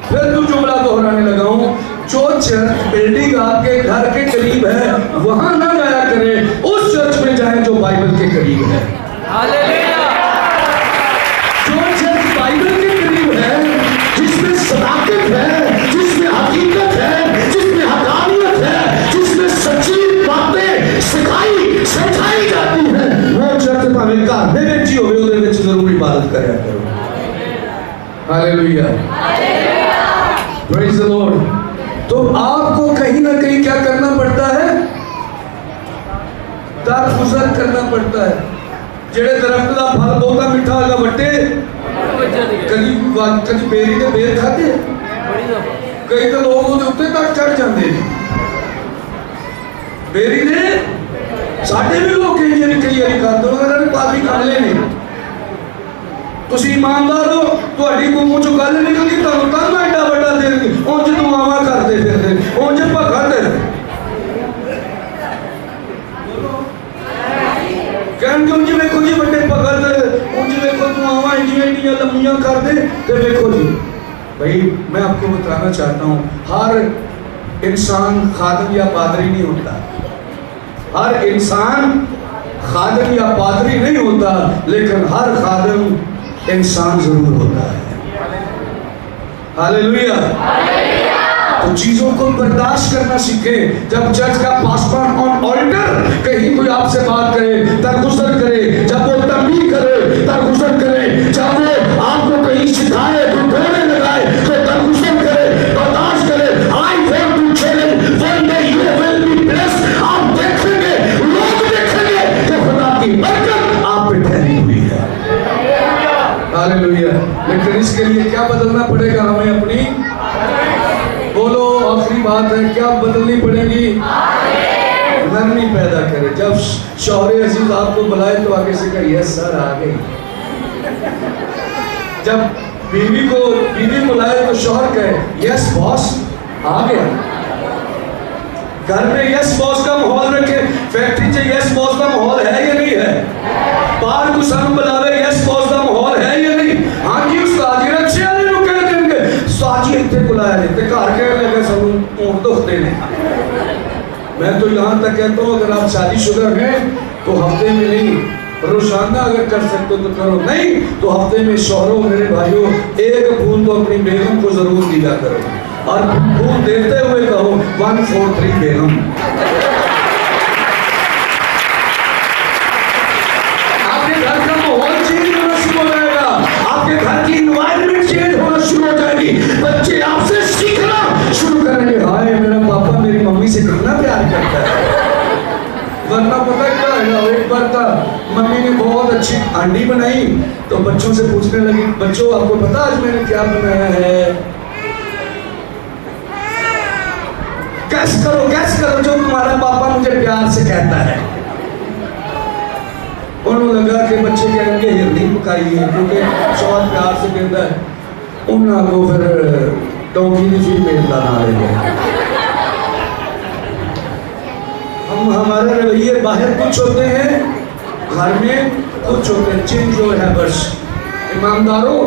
फिर तू जुमला दोहराने लगा हूं, जो चर्च बिल्डिंग आपके घर के करीब है वहां ना जाया करें, उस चर्च में जाएं जो बाइबल के करीब है। हालेलुया। जो चर्च बाइबल के करीब है, जिसमें सदाकत है, जिसमें हकीकत है, जिसमें हकानियत है, जिसमें सच्ची बातें सिखाई जाती है, वो चर्च भावें घर दे विच ही होवे उहदे विच जरूर इबादत करया करो। Hallelujah, praise the Lord. तो आपको कहीं ना कहीं क्या करना पड़ता है? दरगुजर करना पड़ता है। जेड़े दरख्त का फल बहुता मीठा होगा वट्टे कभी बेरी के बेर खाते, कई तो लोग उसके उत्ते तक चढ़ जाते हैं। बेरी ने साढ़े भी लोग कई बार खाते उन्होंने पादरी खा लेने। तुसी ईमानदार हो, तुहाडी मूंह चों गल निकल गई, तुहानूं तां एडा वड्डा देणगे, उंज दुआवां करदे फिरदे, उंज भगत कहणगे उंज वेखो जी वड्डे भगत, उंज वेखो दुआवां एडियां एडियां दुनिया कर दे। तो देखो जी भाई, मैं आपको बताना चाहता हूँ, हर इंसान खादिम या पादरी नहीं होता, हर इंसान खादिम या पादरी नहीं होता, लेकिन हर खादिम इंसान जरूर होता है। हालेलुया। तो चीजों को बर्दाश्त करना सीखे। जब चर्च का पासवान ऑन ऑल्टर कहीं कोई आपसे बात करे, दरगुजर करे, जब वो तंबीह करे, दरगुजर करे, जब वो आपको कहीं सिखाए, ढूंढने लगाए, तो दरगुजर करे, बर्दाश्त करे। I want to challenge, one day you will be blessed. आप देखेंगे, लोग देखेंगे कि खुदा की बरकत आप पे ठहरी हुई है। हालेलुया। लेकिन इसके लिए क्या बदलना पड़ेगा हमें? अपनी, बोलो, आखिरी बात है, क्या बदलनी पड़ेगी? नरमी पैदा करे। जब शौहरे अजीज आपको बुलाए तो आगे से कहिए यस सर आ गई। जब बीवी बुलाए तो शौहर कहे यस बॉस आ गया। घर में यस बॉस का माहौल रखे। फैक्ट्री से यस बॉस का माहौल है या नहीं है? बाहर को सब बुलावे यस बॉस का माहौल है या नहीं? हाँ जी उस्ताद जी अच्छे वाले लोग कह देंगे उस्ताद जी इतने बुलाया जाते घर कह लगे सब ऊँट दुखते हैं। मैं तो यहाँ तक कहता हूँ अगर आप शादीशुदा हैं तो हफ्ते में नहीं, रोजाना अगर कर सकते हो तो करो, नहीं तो हफ्ते में शौहरों मेरे भाइयों एक फूल तो अपनी बेगम को जरूर दिया करो, और फूल देते हुए कहो 143 बेगम। आपके घर का माहौल चेंज होना शुरू हो जाएगा, आपके घर की इन्वायरमेंट चेंज होना शुरू हो जाएगी। बच्चे आपसे सीखना शुरू करेंगे, हाय मेरा पापा मेरी मम्मी से कितना प्यार करता है। वरना पता क्या है, एक बार था मम्मी ने बहुत अच्छी अंडी बनाई तो बच्चों से पूछने लगी, बच्चों आपको पता आज मैंने क्या बनाया है? कैस करो जो तुम्हारा पापा मुझे प्यार से कहता है। उन्होंने लगा कि बच्चे कहेंगे हिरनी पकाई है, क्योंकि शौहर प्यार से कहता है। उन्होंने को फिर डोंकी की फीमेल का ना ले। हम हमारे रवैये बाहर कुछ होते हैं, घर में कुछ होते हैं। Change your habits. ईमानदारों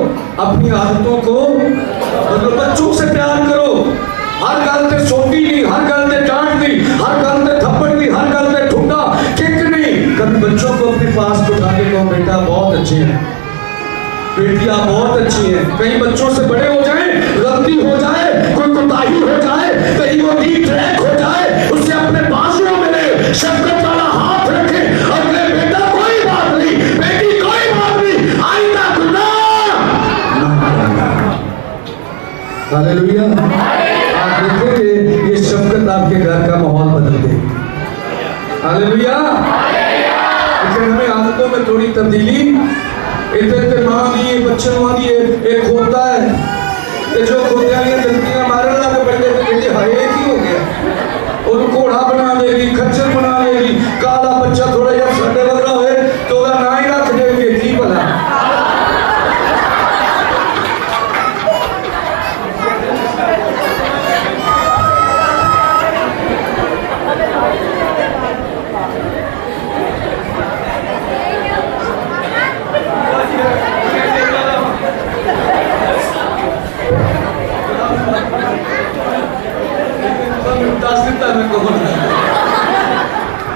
अपनी आदतों को मतलब बच्चों से प्यार करो। हर गल ते सोटी नहीं, हर गल ते डांट नहीं, हर गल ते थप्पड़ नहीं, हर गल ते ठुंडा किक नहीं। कभी बच्चों को अपने पास उठा के कहो बेटा बहुत अच्छे हैं, बेटियां बहुत अच्छी हैं। कहीं बच्चों से बड़े हो जाए, गलती हो जाए, कोई कोताही हो जाए, कहीं वो डी ट्रैक हो जाए, उससे अपने बाजुओं में ले, शफकत वाला हाथ रखे, अगले बेटा कोई बात नहीं, बेटी कोई बात नहीं, आइंदा गुनाह ना करना। हालेलुया। आप देखेंगे ये शफकत आपके घर का माहौल बदल दे। हालेलुया। लेकिन हमें आदतों में थोड़ी तब्दीली, इतने मां दिए बच्चे मां दिए, एक होता है कि जो खोते वाली गलतियां मारने लगे पहले तो कहते हाय की हो गया, और घोड़ा बना देगी, खच्चर बना देगी, काला बच्चा थोड़ा जब संडे लग रहा है तो वह ना ही रख देंगे की भला।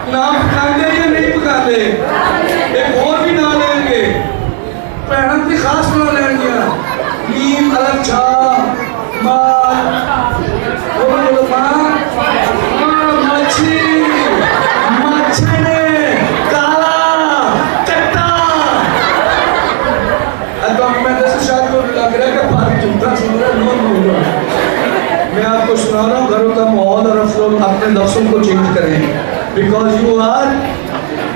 नाम पकाने या नहीं पकाने, एक और भी ना लेंगे, पहन की खास बना लेंगे, नीम अलग छा माल मच्छी मच्छने काला कट्टा। अब मैं जैसे शायद को लग रहा है कि पानी चुनता सुन रहा है। मैं आपको सुना रहा हूँ, घरों का माहौल और अपने लफ्ज़ों को चेंज करें, बिकॉज यू आर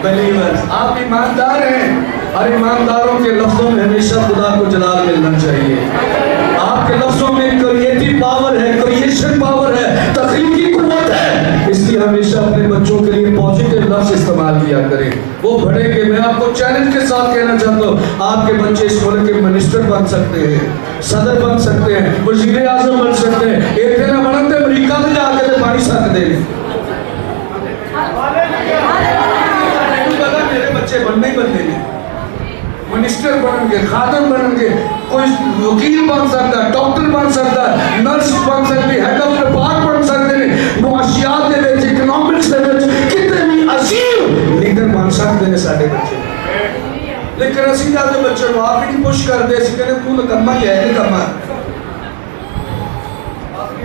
बिलीवर्स। आप ईमानदार हैं, और ईमानदारों के लफ्ज़ों में हमेशा खुदा को जलाल मिलना चाहिए। आपके लफ्ज़ों में क्रिएटिव पावर है, क्रिएशन पावर है, तख्लीकी कुव्वत है। इसलिए हमेशा अपने बच्चों के लिए पॉजिटिव लफ्ज़ इस्तेमाल किया करें, वो बढ़ेंगे। मैं आपको चैलेंज के साथ कहना चाहता हूँ, आपके बच्चे इस मुल्क के मिनिस्टर बन सकते हैं, सदर बन सकते हैं, वज़ीर आज़म बन सकते हैं। एक दिन बनते अमरीका में जाकर पानी सकते हैं। मेरे बच्चे बनने ही बनने, मिनिस्टर टीचर बननगे, खादम बननगे, कोई वकील बन सकता है, डॉक्टर बन सकता है, नर्स बन सकती है, हेड ऑफ डिपार्टमेंट बन सकते हैं, मुआशियात दे विच, इकोनॉमिक्स दे विच कितने भी अजीम लीडर बन सकते हैं साडे बच्चे। लेकिन असं जाते बच्चे को आप ही नहीं पुश करते, असं कहते तू निकम्मा ही है, निकम्मा।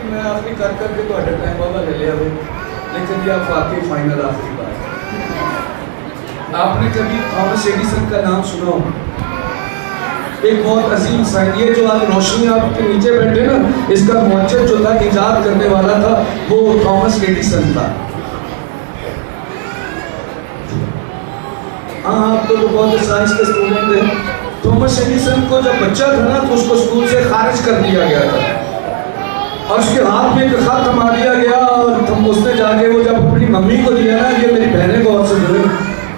मैं आखिरी कर करके तो टाइम बाबा ले लिया, लेकिन ये आप वाकई फाइनल आखिरी बात। आपने कभी थॉमस एडिसन का नाम सुना हो? एक बहुत अजीम साइंस, ये जो आज रोशनी आपके नीचे बैठे ना, इसका मुअज्जिज़ जो था, इजाद करने वाला था, वो थॉमस एडिसन था। हाँ, आप तो बहुत साइंस के स्टूडेंट हैं। थॉमस एडिसन को जब बच्चा था ना, तो उसको स्कूल से खारिज कर दिया गया था और उसके हाथ में एक खत थमा दिया गया, और उसने जाके वो जब अपनी मम्मी को दिया ना, ये मेरी बहनें गौर से जुड़े,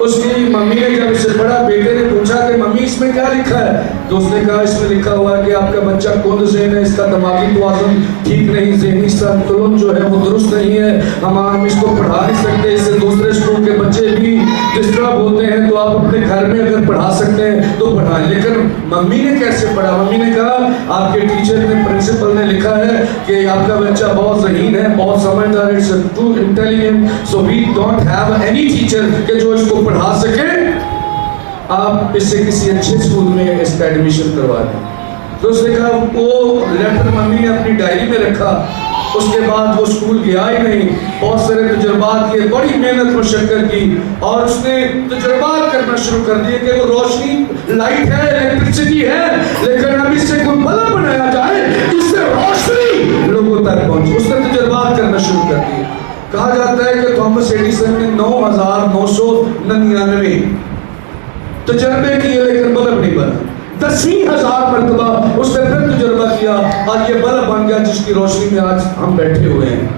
उसकी मम्मी ने जब इसे पढ़ा, बेटे ने पूछा कि मम्मी इसमें क्या लिखा है, तो उसने कहा इसमें लिखा हुआ है कि आपका बच्चा कुंद ज़हन है, इसका दिमागी तवाज़ुन ठीक नहीं, ज़हनी संतुलन जो है वो दुरुस्त नहीं है, हम इसको पढ़ा नहीं सकते, इससे दूसरे स्कूल के बच्चे भी डिस्टर्ब होते हैं, तो आप अपने घर में अगर पढ़ा सकते हैं तो पढ़ाएं। लेकिन मम्मी ने कैसे पढ़ा? मम्मी ने कहा आपके टीचर ने, प्रिंसिपल ने लिखा है कि आपका बच्चा बहुत ज़हीन है, बहुत समझदार है, it's too intelligent, so we don't have any teacher के जो इसको पढ़ा सके, आप इससे किसी अच्छे स्कूल में इसका एडमिशन करवा दें। तो उसने कहा, वो लेटर मम्मी ने अपनी डायरी में रखा। उसके बाद वो स्कूल गया ही नहीं, बहुत सारे तजुर्बात किए, बड़ी मेहनत मशक्कत की, और उसने तजुर्बात करना शुरू कर दिए कि वो रोशनी लाइट है, इलेक्ट्रिसिटी है, लेकिन अब इससे कोई बल्ब बनाया जाए जिससे रोशनी लोगों तक पहुंचे। उसने तजुर्बात करना शुरू कर दिए। कहा जाता है कि थॉमस एडिसन ने 9,999 तजर्बे किए, लेकिन बल्ब नहीं बना। 10,000 मरतबा उसने फिर तजुर्बा किया और ये बल्ब बन गया जिसकी रोशनी में आज हम बैठे हुए हैं।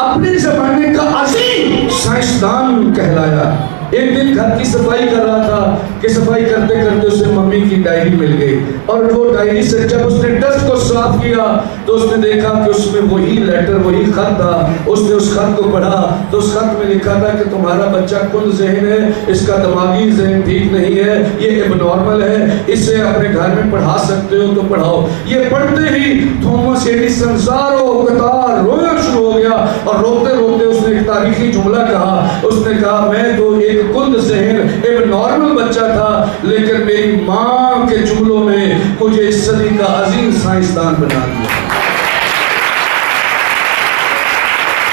अपने जमाने का अजीम साइंसदान कहलाया। एक दिन घर की सफाई कर रहा था कि सफाई करते करते उसे मम्मी की डायरी मिल गई, और वो डायरी से जब उसने डस्ट को साफ किया तो उसने देखा कि उसमें वही लेटर, वही खत था। उसने उस खत को पढ़ा तो उस खत में लिखा था कि तुम्हारा बच्चा कुल ज़हन है, इसका दिमागी ज़हन ठीक नहीं है, ये एबनॉर्मल है, इसे अपने घर में पढ़ा सकते हो तो पढ़ाओ। ये पढ़ते ही थॉमस एडिसन ज़ारो कतार रोना शुरू हो गया, और रोते रोते उसने एक तारीखी जुमला कहा। उसने कहा, मैं तो एक कुल ज़हन एक नॉर्मल बच्चा था, लेकिन मेरी माँ के जुमलों ने मुझे इस सदी का अजीम साइंसदान बना दिया।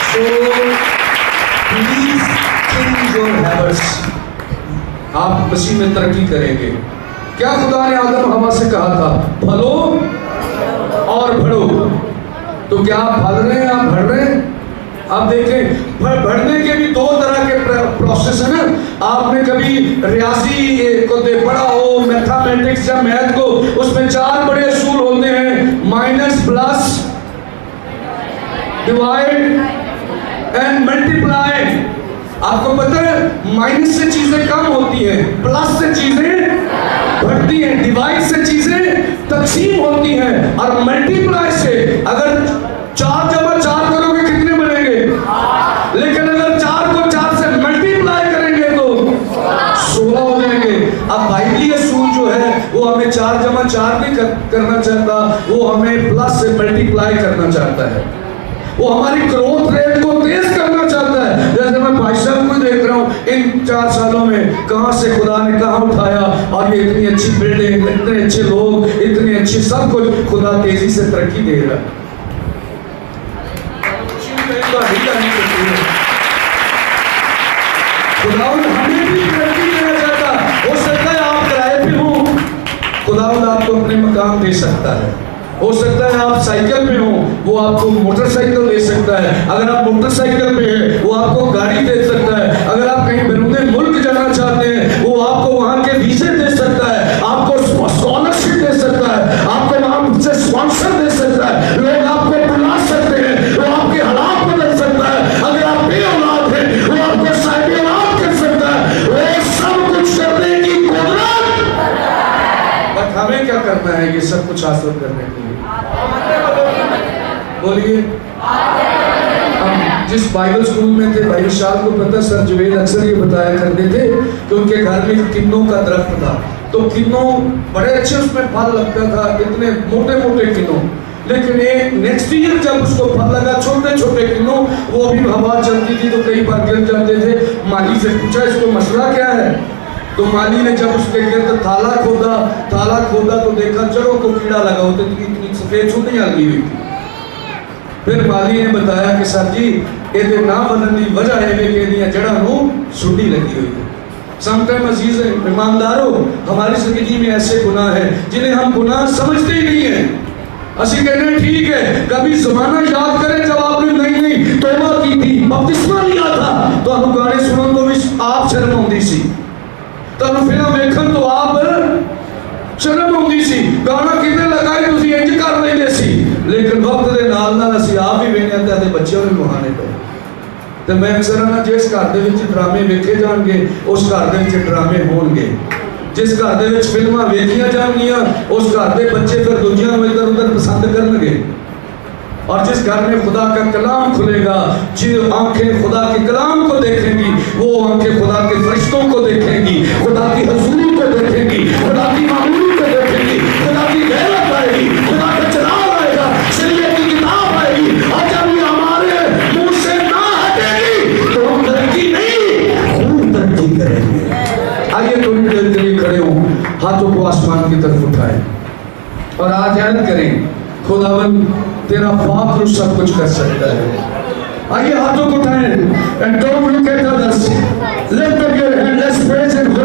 So please change your habits। आप मसीह में तरक्की करेंगे। क्या खुदा ने आदम हवा से कहा था, फलो और बढ़ो? तो क्या आप फल रहे हैं, आप बढ़ रहे हैं? आप देखें, बढ़ने के भी दो तरह के प्रोसेस है ना। आपने कभी रियाजी को पढ़ा हो, मैथमेटिक्स या मैथ को, उसमें 4 बड़े असूल होते हैं, minus, plus, divide and multiply. आपको पता है माइनस से चीजें कम होती हैं, प्लस से चीजें बढ़ती हैं, डिवाइड से चीजें तकसीम होती हैं, और मल्टीप्लाई से अगर 4 जमा 4 करोगे कितने बनेंगे? लेकिन अगर 4 को 4 से मल्टीप्लाई करेंगे तो 16 हो जाएंगे। अब बाइबली असूल जो है वो हमें 4 जमा 4 नहीं करना चाहता, वो हमें प्लस से मल्टीप्लाई करना चाहता है। वो हमारी ग्रोथ रेट को तेज करना चाहता है। जैसे मैं भाई साहब को देख रहा हूँ, इन 4 सालों में कहां से खुदा ने कहां उठाया, और ये इतनी अच्छी बिल्डिंग, इतने अच्छे लोग, इतनी अच्छी सब कुछ, खुदा तेजी से तरक्की दे रहा है। खुदावंद हमें भी तरक्की देना चाहता। हो सकता है आप किराए पे हो, खुदावंद आपको अपने मकान दे सकता है। हो सकता है आप साइकिल पे हो, वो आपको मोटरसाइकिल दे सकता है। अगर आप मोटरसाइकिल पे हैं, वो आपको गाड़ी दे सकता है। अगर आप कहीं बैरूने मुल्क जाना चाहते हैं, वो आपको वहां के वीजे दे सकता है, आपको स्कॉलरशिप दे सकता है, आपको वहां से स्पॉन्सर दे सकता है, लोग आपको बुला सकते हैं, वो आपके हालात बदल सकता है। अगर आप बेऔलाद हैं, वो आपको साहिब औलाद कर सकता है। वो सब कुछ करने की कुदरत, बस हमें क्या करना है ये सब कुछ हासिल करने के लिए? बोलिए। जिस बाइबल स्कूल में थे, भाई विशाल को पता, सर जुवेल अक्सर ये बताया करते थे कि उनके घर में किन्नों का दरख्त था। तो किन्नों बड़े अच्छे उसमें फल लगता था, इतने मोटे मोटे किन्नों। लेकिन एक नेक्स्ट ईयर जब उसको फल लगा, छोटे छोटे किन्नों, वो भी हवा चलती थी तो कई बार गिर जाते थे। माली से पूछा इसको मसला क्या है, तो माली ने जब उसके गिर्द ताला खोदा तो देखा जड़ों को कीड़ा लगा होता, इतनी सफेद छुट्टियां लगी हुई थी। फिर माली ने बताया कि सर जी ये ना बनने की वजह है कि जड़ा नूं सुंडी लगी हुई है। समटाइम अजीज ईमानदारों, हमारी जिंदगी में ऐसे गुनाह है जिन्हें हम गुनाह समझते ही नहीं है। असि कहते हैं ठीक है, कभी जमाना याद करें जब आपने नहीं तौबा की थी, बपतिस्मा लिया था, तो हम गाने सुनो तो भी आप शर्म आती सी, तब फिल्म देखन तो आप शर्म आती सी, गाना कितने लगाए तुसी इंज कर लेंदे सी। लेकिन वक्त दे नाल नाल असी आप भी वेखने ते बच्चों भी मुहाने पे। तो मैं अक्सर ना जिस घर दे विच ड्रामे वेखे जाणगे उस घर दे विच ड्रामे होणगे, जिस घर दे विच फिल्मां वेखियां जाणगियां उस घर दे बच्चे फिर दूजियां नूं इधर उधर पसंद करनगे। और जिस घर में खुदा का कलाम खुलेगा, जो आंखें खुदा के कलाम को देखेंगी, वो आंखें खुदा के फरिश्तों को देखेंगी, खुदा की हजूरी को देखेंगी, खुदा की मामूली को देखेंगी, खुदा की गैरत आएगी, खुदा का चलाव आएगा, शरीयत की किताब आएगी। और जब ये हमारे मुंह से ना हटेगी तो हम तरक्की नहीं, खूब तरक्की करेंगे। आइए थोड़ी देर के लिए खड़े हों, हाथों को आसमान की तरफ उठाएं और आज याद करें खुदावन तेरा पाक सब कुछ कर सकता है। आइए हाथों को उठाएं and don't look at others. Lift up your hand, let's praise